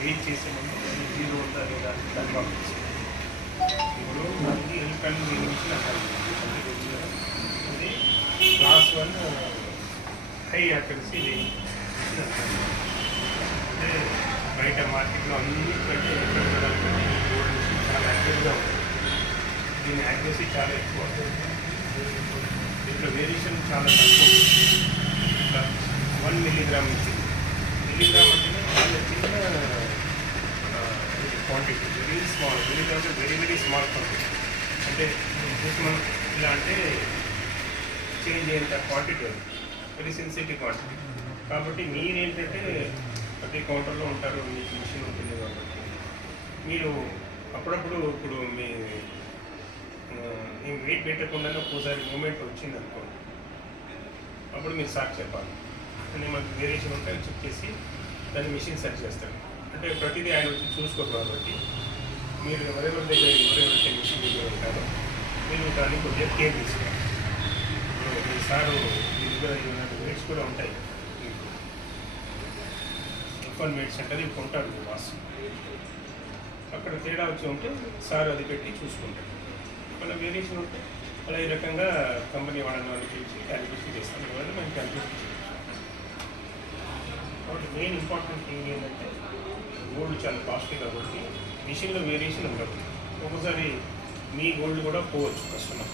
Wait చేసే ముందు అది జీరో ఉందా లేదా కన్ఫర్మ్ చేసి ఇప్పుడు మనకి ఎల్కన్ మిషన్ అంటారు. అది క్లాస్ 1 హై యాక్యురసీ మిషన్ అంటారు. అంటే బయట మార్కెట్లో అన్నిటికంటే గోల్డ్ మిషన్ చాలా యాక్యురేట్గా ఉంటుంది. దీని యాక్యురసీ చాలా ఎక్కువ. దీంట్లో వేరియేషన్ చాలా తక్కువ. ఇట్లా 1 మిల్లీగ్రామ్ నుంచి మిల్లీగ్రామ్ అంటేనే చాలా చిన్న క్వాంటిటీ, వెరీ స్మాల్. మిల్లీగ్రామ్ అంటే వెరీ వెరీ స్మాల్ క్వాంటిటీ. అంటే జస్ట్ మనం ఇలా అంటే చేంజ్ అయ్యేంత క్వాంటిటీ అది, వెరీ సెన్సిటివ్ క్వాంటిటీ. కాబట్టి మీరేంటంటే ప్రతి కౌంటర్లో ఉంటారు, మీకు మిషన్ ఉంటుంది కాబట్టి మీరు అప్పుడప్పుడు ఇప్పుడు మీ వెయిట్ పెట్టకుండానే ఒక్కోసారి మూమెంట్ వచ్చింది అనుకోండి, అప్పుడు మీరు సార్ చెప్పాలి. అంటే మనకు వేరియేషన్ ఉంటే చెక్ చేసి దాన్ని మిషన్ సెట్ చేస్తాడు. అంటే ప్రతిదీ ఆయన వచ్చి చూసుకోరు కాబట్టి మీరు ఎవరెవరి దగ్గర ఎవరెవరైతే మిషన్ దగ్గర ఉంటారో మీరు దాన్ని కొద్దిగా కేర్ తీసుకోవాలి. ఇప్పుడు మీ సారు మీ దగ్గర వెయిట్స్ కూడా ఉంటాయి, F1 వెయిట్స్ అంటారు, ఇవి కొంటారు మీ బాస్. అక్కడ తేడా వచ్చి ఉంటే సార్ అది పెట్టి చూసుకుంటారు. మన వేరియేషన్ ఉంటే అలా ఈ రకంగా కంపెనీ వాళ్ళని పిలిచి క్యాలిక్యులేషన్ చేస్తాం. ఇవన్నీ మనం క్యాలిక్యులేషన్ చేస్తాం. కాబట్టి మెయిన్ ఇంపార్టెంట్ థింగ్ ఏంటంటే గోల్డ్ చాలా కాస్ట్లీ కాబట్టి మిషన్లో వేరియేషన్ ఉండదు. ఒకసారి మీ గోల్డ్ కూడా పోవచ్చు కస్టమర్.